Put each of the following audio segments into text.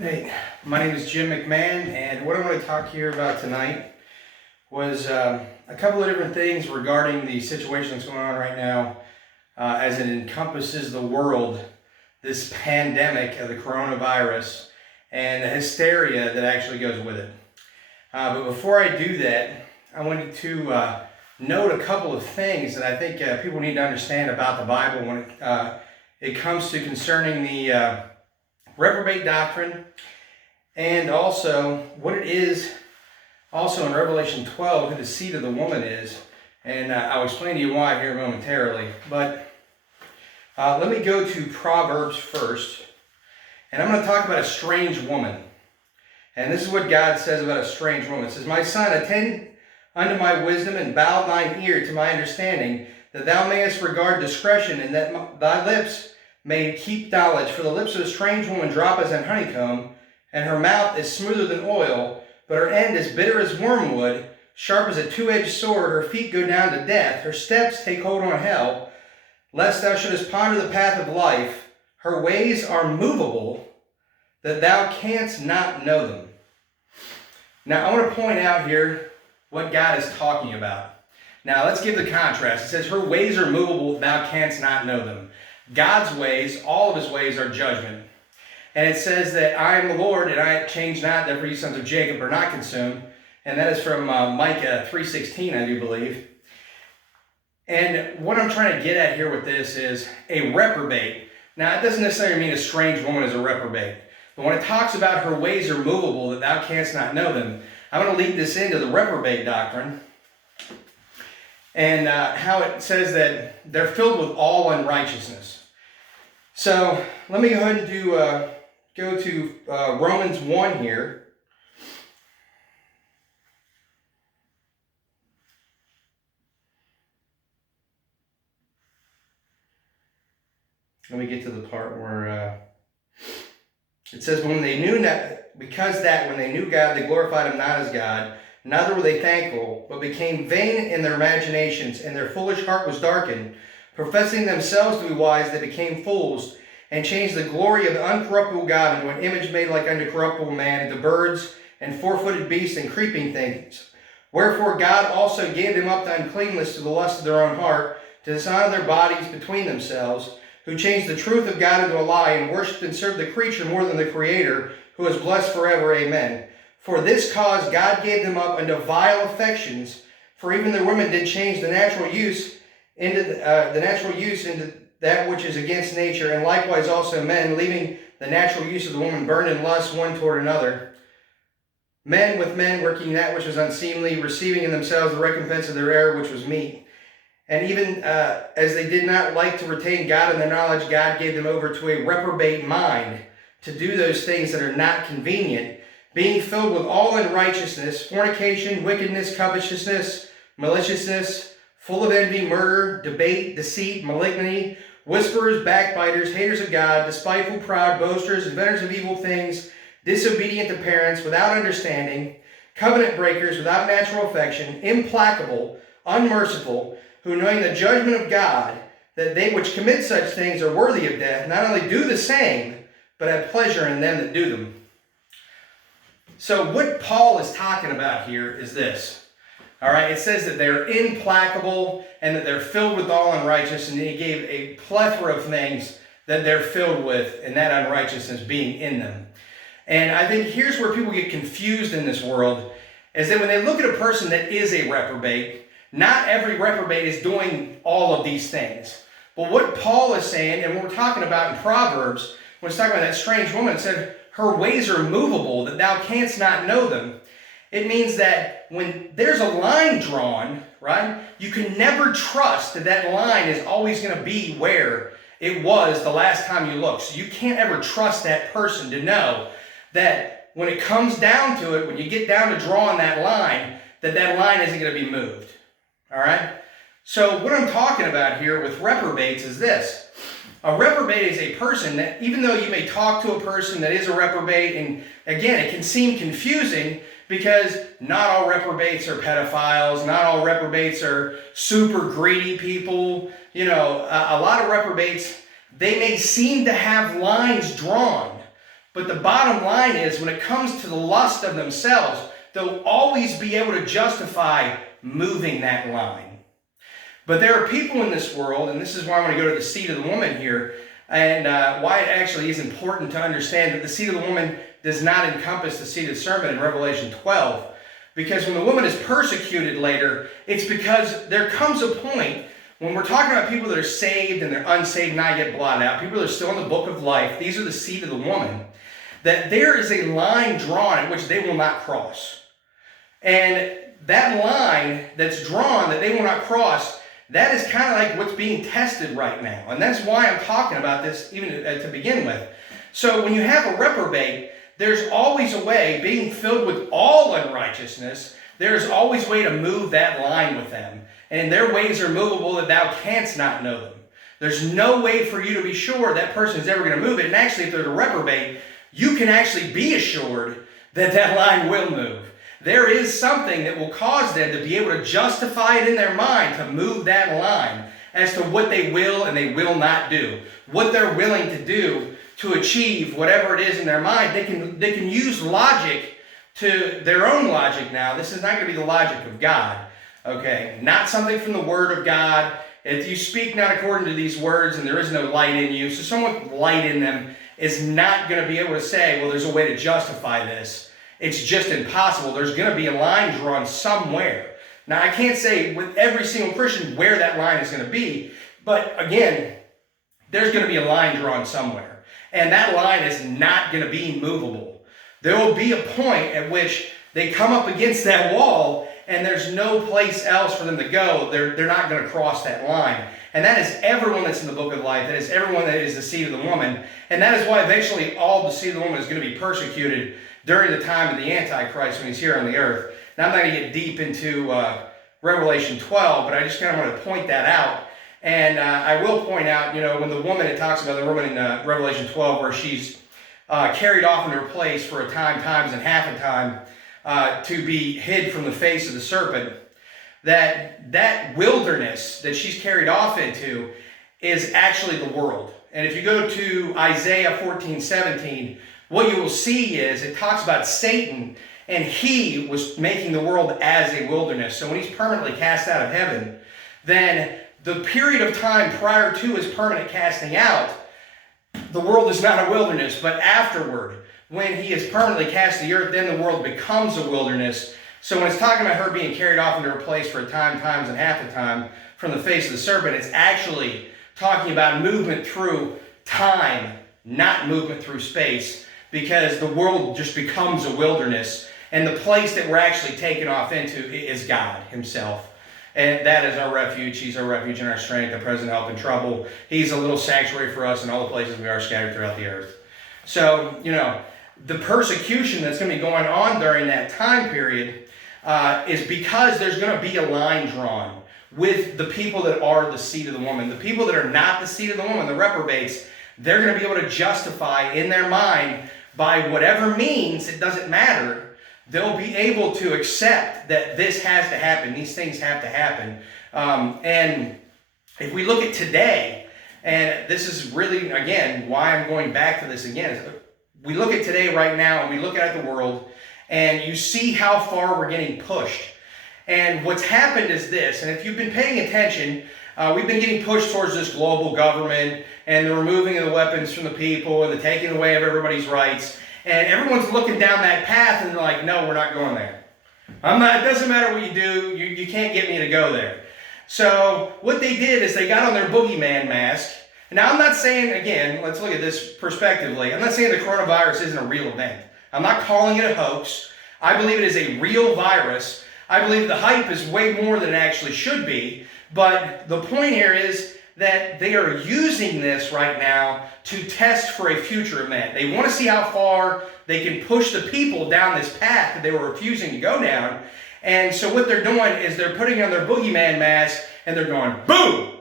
Hey, my name is Jim McMahon, and what I want to talk to you about tonight was a couple of different things regarding the situation that's going on right now as it encompasses the world, this pandemic of the coronavirus and the hysteria that actually goes with it. But before I do that, I wanted to note a couple of things that I think people need to understand about the Bible when it comes to concerning the reprobate doctrine, and also what it is also in Revelation 12, who the seed of the woman is. And I'll explain to you why here momentarily. But let me go to Proverbs first. And I'm going to talk about a strange woman. And this is what God says about a strange woman. It says, "My son, attend unto my wisdom, and bow thine ear to my understanding, that thou mayest regard discretion, and that thy lips may keep knowledge. For the lips of a strange woman drop as an honeycomb, and her mouth is smoother than oil, but her end is bitter as wormwood, sharp as a two-edged sword. Her feet go down to death. Her steps take hold on hell, lest thou shouldest ponder the path of life. Her ways are movable, that thou canst not know them." Now, I want to point out here what God is talking about. Now, let's give the contrast. It says, her ways are movable, thou canst not know them. God's ways, all of his ways, are judgment. And it says that I am the Lord, and I change not, therefore ye sons of Jacob are not consumed. And that is from Micah 3:16, I do believe. And what I'm trying to get at here with this is a reprobate. Now, it doesn't necessarily mean a strange woman is a reprobate. But when it talks about her ways are movable, that thou canst not know them, I'm going to lead this into the reprobate doctrine. And how it says that they're filled with all unrighteousness. So let me go ahead and go to Romans 1 here. Let me get to the part where it says, when they knew when they knew God, they glorified him not as God, neither were they thankful, but became vain in their imaginations, and their foolish heart was darkened. Professing themselves to be wise, they became fools, and changed the glory of the uncorruptible God into an image made like unto corruptible man, into birds, and four-footed beasts, and creeping things. Wherefore God also gave them up to uncleanness, to the lust of their own heart, to dishonor their bodies between themselves, who changed the truth of God into a lie, and worshipped and served the creature more than the Creator, who is blessed forever. Amen. For this cause God gave them up unto vile affections, for even the women did change the natural use into that which is against nature, and likewise also men, leaving the natural use of the woman, burned in lust one toward another. Men with men, working that which was unseemly, receiving in themselves the recompense of their error, which was meat. And even as they did not like to retain God in their knowledge, God gave them over to a reprobate mind, to do those things that are not convenient, being filled with all unrighteousness, fornication, wickedness, covetousness, maliciousness, full of envy, murder, debate, deceit, malignity, whisperers, backbiters, haters of God, despiteful, proud, boasters, inventors of evil things, disobedient to parents, without understanding, covenant breakers, without natural affection, implacable, unmerciful, who, knowing the judgment of God, that they which commit such things are worthy of death, not only do the same, but have pleasure in them that do them. So what Paul is talking about here is this. All right, it says that they're implacable and that they're filled with all unrighteousness, and he gave a plethora of things that they're filled with, and that unrighteousness being in them. And I think here's where people get confused in this world, is that when they look at a person that is a reprobate, not every reprobate is doing all of these things. But what Paul is saying, and what we're talking about in Proverbs, when it's talking about that strange woman, it said, her ways are movable, that thou canst not know them. It means that when there's a line drawn, right, you can never trust that that line is always going to be where it was the last time you looked. So you can't ever trust that person to know that when it comes down to it, when you get down to drawing that line isn't going to be moved. All right? So what I'm talking about here with reprobates is this. A reprobate is a person that, even though you may talk to a person that is a reprobate, and again, it can seem confusing because not all reprobates are pedophiles, not all reprobates are super greedy people. You know, a lot of reprobates, they may seem to have lines drawn, But the bottom line is, when it comes to the lust of themselves, they'll always be able to justify moving that line. But there are people in this world, and this is why I want to go to the seed of the woman here, and why it actually is important to understand that the seed of the woman does not encompass the seed of the serpent in Revelation 12. Because when the woman is persecuted later, it's because there comes a point when we're talking about people that are saved and they're unsaved, not yet blotted out, people that are still in the book of life, these are the seed of the woman, that there is a line drawn at which they will not cross. And that line that's drawn that they will not cross, that is kind of like what's being tested right now. And that's why I'm talking about this even to begin with. So when you have a reprobate, there's always a way, being filled with all unrighteousness, there's always a way to move that line with them. And their ways are movable that thou canst not know them. There's no way for you to be sure that person is ever going to move it. And actually, if they're a reprobate, you can actually be assured that that line will move. There is something that will cause them to be able to justify it in their mind to move that line as to what they will and they will not do. What they're willing to do to achieve whatever it is in their mind. They can use logic to their own logic now. This is not going to be the logic of God. Okay? Not something from the Word of God. If you speak not according to these words and there is no light in you, so someone with light in them is not going to be able to say, well, there's a way to justify this. It's just impossible. There's going to be a line drawn somewhere. Now, I can't say with every single Christian where that line is going to be, but again, there's going to be a line drawn somewhere. And that line is not going to be movable. There will be a point at which they come up against that wall and there's no place else for them to go. They're not going to cross that line. And that is everyone that's in the book of life. That is everyone that is the seed of the woman. And that is why eventually all the seed of the woman is going to be persecuted during the time of the Antichrist when he's here on the earth. Now, I'm not going to get deep into Revelation 12, but I just kind of want to point that out. And I will point out, when the woman, it talks about the woman in Revelation 12, where she's carried off in her place for a time, times, and half a time to be hid from the face of the serpent, that wilderness that she's carried off into is actually the world. And if you go to Isaiah 14:17, what you will see is it talks about Satan, and he was making the world as a wilderness. So when he's permanently cast out of heaven, then the period of time prior to his permanent casting out, the world is not a wilderness. But afterward, when he is permanently cast to the earth, then the world becomes a wilderness. So when it's talking about her being carried off into her place for a time, times, and half a time from the face of the serpent, it's actually talking about movement through time, not movement through space, because the world just becomes a wilderness. And the place that we're actually taken off into is God himself. And that is our refuge. He's our refuge and our strength, a present help in trouble. He's a little sanctuary for us in all the places we are scattered throughout the earth. So, the persecution that's going to be going on during that time period is because there's going to be a line drawn with the people that are the seed of the woman. The people that are not the seed of the woman, the reprobates, they're going to be able to justify in their mind by whatever means, it doesn't matter, they'll be able to accept that this has to happen. These things have to happen. And if we look at today, and this is really, again, why I'm going back to this again, is we look at today right now, and we look at the world, and you see how far we're getting pushed. And what's happened is this, and if you've been paying attention, we've been getting pushed towards this global government, and the removing of the weapons from the people, and the taking away of everybody's rights. And everyone's looking down that path and they're like, no, we're not going there. It doesn't matter what you do, you can't get me to go there. So what they did is they got on their boogeyman mask. Now I'm not saying, again, let's look at this prospectively. I'm not saying the coronavirus isn't a real event. I'm not calling it a hoax. I believe it is a real virus. I believe the hype is way more than it actually should be. But the point here is that they are using this right now to test for a future event. They want to see how far they can push the people down this path that they were refusing to go down. And so what they're doing is they're putting on their boogeyman mask and they're going, boom!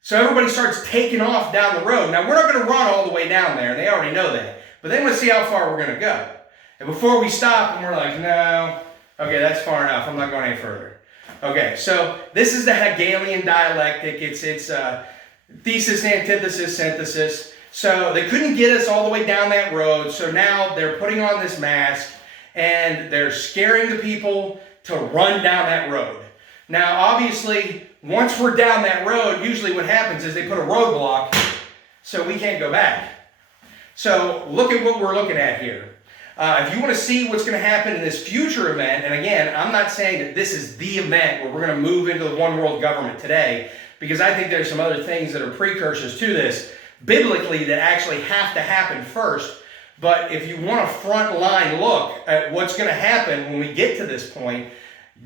So everybody starts taking off down the road. Now, we're not going to run all the way down there. They already know that. But they want to see how far we're going to go. And before we stop, and we're like, no, okay, that's far enough. I'm not going any further. Okay, so this is the Hegelian dialectic. It's thesis, antithesis, synthesis. So they couldn't get us all the way down that road. So now they're putting on this mask and they're scaring the people to run down that road. Now, obviously, once we're down that road, usually what happens is they put a roadblock so we can't go back. So look at what we're looking at here. If you want to see what's going to happen in this future event, and again, I'm not saying that this is the event where we're going to move into the one world government today, because I think there's some other things that are precursors to this, biblically, that actually have to happen first. But if you want a front line look at what's going to happen when we get to this point,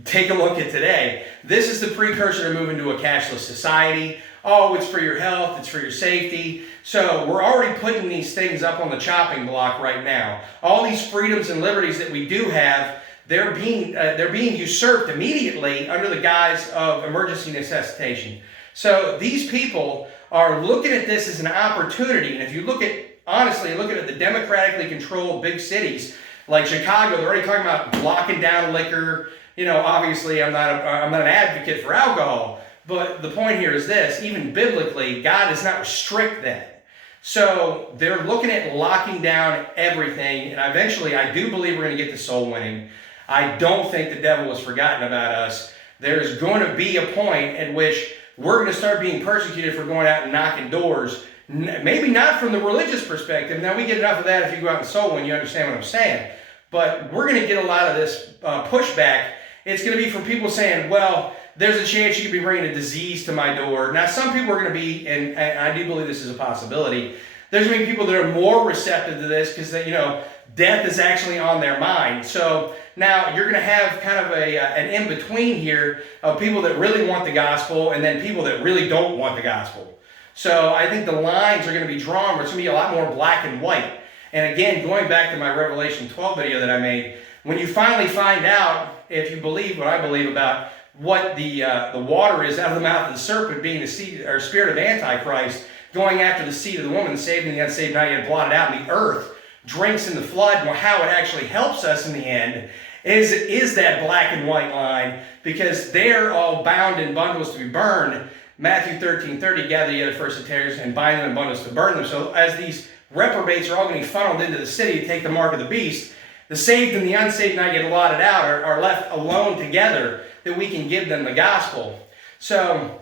take a look at today. This is the precursor to moving to a cashless society. Oh, it's for your health, it's for your safety. So we're already putting these things up on the chopping block right now. All these freedoms and liberties that we do have, they're being usurped immediately under the guise of emergency necessitation. So these people are looking at this as an opportunity. And if you look at, honestly, look at the democratically controlled big cities like Chicago, they're already talking about locking down liquor. You know, obviously I'm not an advocate for alcohol. But the point here is this, even biblically, God does not restrict that. So they're looking at locking down everything, and eventually I do believe we're going to get to soul winning. I don't think the devil has forgotten about us. There's going to be a point at which we're going to start being persecuted for going out and knocking doors. Maybe not from the religious perspective. Now, we get enough of that if you go out and soul win, you understand what I'm saying. But we're going to get a lot of this pushback. It's going to be from people saying, well, there's a chance you could be bringing a disease to my door. Now, some people are going to be, and I do believe this is a possibility, there's going to be people that are more receptive to this because, you know, death is actually on their mind. So now you're going to have kind of an in-between here of people that really want the gospel and then people that really don't want the gospel. So I think the lines are going to be drawn where it's going to be a lot more black and white. And again, going back to my Revelation 12 video that I made, when you finally find out, if you believe what I believe about what the water is out of the mouth of the serpent being the seed or spirit of Antichrist, going after the seed of the woman, the saved and the unsaved not yet blotted out, and the earth drinks in the flood, and how it actually helps us in the end is that black and white line, because they're all bound in bundles to be burned. Matthew 13:30, gather together first the tares and bind them in bundles to burn them. So as these reprobates are all getting funneled into the city to take the mark of the beast, the saved and the unsaved not yet blotted out are left alone together, that we can give them the gospel. So,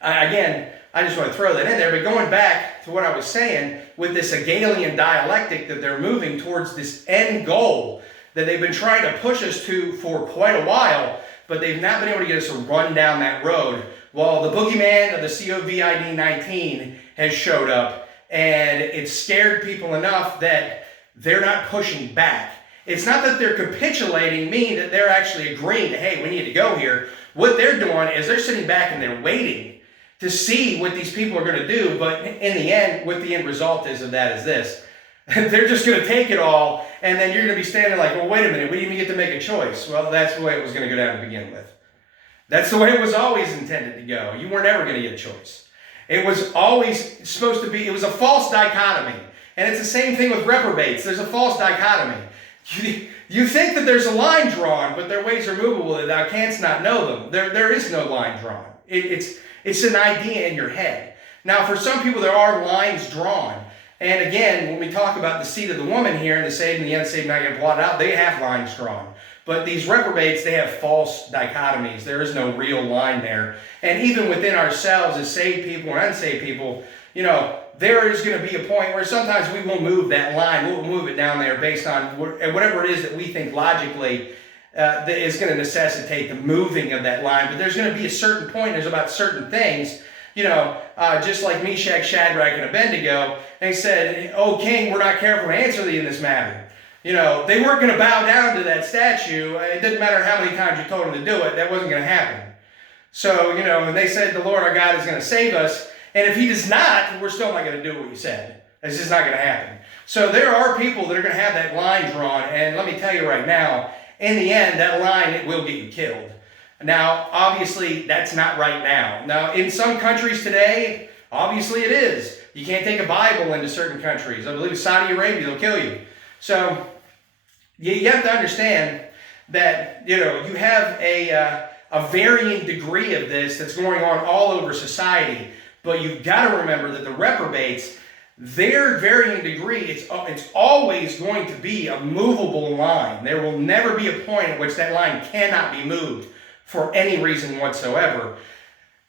again, I just want to throw that in there. But going back to what I was saying, with this Hegelian dialectic that they're moving towards this end goal that they've been trying to push us to for quite a while, but they've not been able to get us to run down that road. Well, the boogeyman of the COVID-19 has showed up, and it's scared people enough that they're not pushing back. It's not that they're capitulating, meaning that they're actually agreeing that, hey, we need to go here. What they're doing is they're sitting back and they're waiting to see what these people are going to do. But in the end, what the end result is of that is this. They're just going to take it all, and then you're going to be standing like, well, wait a minute, we didn't even get to make a choice. Well, that's the way it was going to go down to begin with. That's the way it was always intended to go. You weren't ever going to get a choice. It was always supposed to be, it was a false dichotomy. And it's the same thing with reprobates. There's a false dichotomy. You think that there's a line drawn, but their ways are movable, that thou canst not know them. There is no line drawn. It's an idea in your head. Now, for some people, there are lines drawn. And again, when we talk about the seed of the woman here, and the saved and the unsaved not yet blotted out, they have lines drawn. But these reprobates, they have false dichotomies. There is no real line there. And even within ourselves, as saved people and unsaved people, you know, there is going to be a point where sometimes we will move that line. We'll move it down there based on whatever it is that we think logically that is going to necessitate the moving of that line. But there's going to be a certain point. There's about certain things, you know, just like Meshach, Shadrach, and Abednego. They said, "O king, we're not careful to answer thee in this matter." You know, they weren't going to bow down to that statue. It didn't matter how many times you told them to do it. That wasn't going to happen. So, you know, and they said, the Lord our God is going to save us. And if he does not, we're still not going to do what you said. It's just not going to happen. So there are people that are going to have that line drawn. And let me tell you right now, in the end, that line, it will get you killed. Now, obviously, that's not right now. Now, in some countries today, obviously it is. You can't take a Bible into certain countries. I believe Saudi Arabia, they'll kill you. So you have to understand that, you know, you have a varying degree of this that's going on all over society. But you've got to remember that the reprobates, their varying degree, it's always going to be a movable line. There will never be a point at which that line cannot be moved for any reason whatsoever.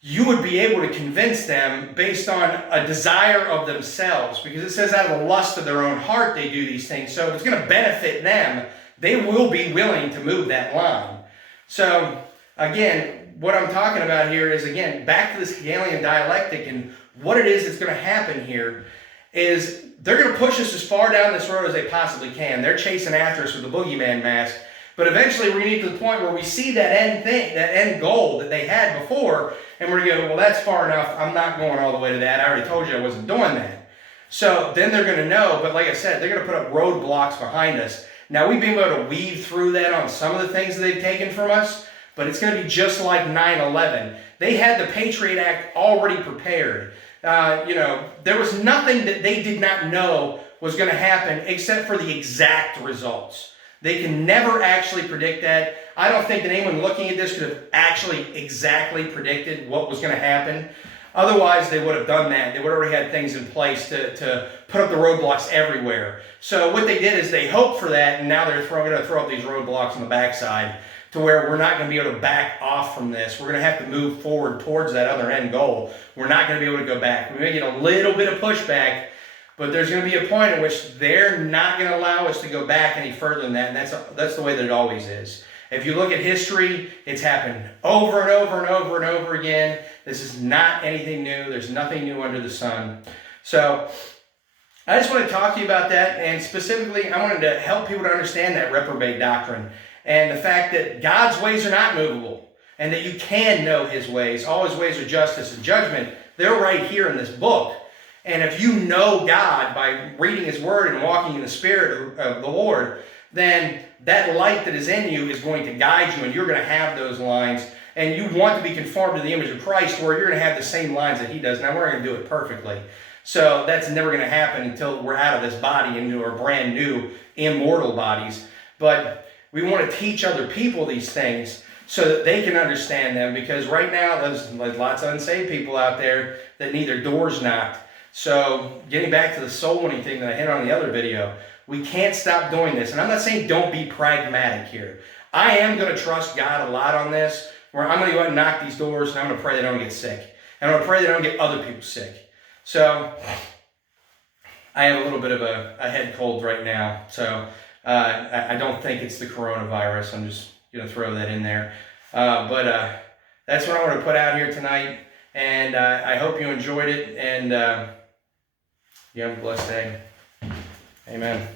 You would be able to convince them based on a desire of themselves, because it says out of the lust of their own heart they do these things. So if it's going to benefit them, they will be willing to move that line. So again, what I'm talking about here is, again, back to this Hegelian dialectic, and what it is that's going to happen here is they're going to push us as far down this road as they possibly can. They're chasing after us with the boogeyman mask. But eventually we're going to get to the point where we see that end thing, that end goal that they had before, and we're going to go, well, that's far enough. I'm not going all the way to that. I already told you I wasn't doing that. So then they're going to know, but like I said, they're going to put up roadblocks behind us. Now, we've been able to weave through that on some of the things that they've taken from us, but it's going to be just like 9/11. They had the Patriot Act already prepared. There was nothing that they did not know was going to happen except for the exact results. They can never actually predict that. I don't think that anyone looking at this could have actually exactly predicted what was going to happen. Otherwise, they would have done that. They would have already had things in place to put up the roadblocks everywhere. So what they did is they hoped for that, and now they're going to throw up these roadblocks on the backside to where we're not going to be able to back off from this. We're going to have to move forward towards that other end goal. We're not going to be able to go back. We may get a little bit of pushback, but there's going to be a point at which they're not going to allow us to go back any further than that, and that's the way that it always is. If you look at history, it's happened over and over and over and over again. This is not anything new. There's nothing new under the sun. So I just want to talk to you about that, and specifically I wanted to help people to understand that reprobate doctrine and the fact that God's ways are not movable and that you can know his ways. All his ways are justice and judgment. They're right here in this book. And if you know God by reading his word and walking in the Spirit of the Lord, then that light that is in you is going to guide you, and you're going to have those lines. And you want to be conformed to the image of Christ, where you're going to have the same lines that he does. Now, we're going to do it perfectly. So that's never going to happen until we're out of this body into our brand new immortal bodies. But we want to teach other people these things so that they can understand them, because right now there's lots of unsaved people out there that need their doors knocked. So getting back to the soul winning thing that I hit on in the other video, we can't stop doing this. And I'm not saying don't be pragmatic here. I am going to trust God a lot on this, where I'm going to go out and knock these doors, and I'm going to pray they don't get sick. And I'm going to pray they don't get other people sick. So I have a little bit of a head cold right now. So I don't think it's the coronavirus. I'm just going to throw that in there. But that's what I want to put out here tonight. And I hope you enjoyed it. And you have a blessed day. Amen.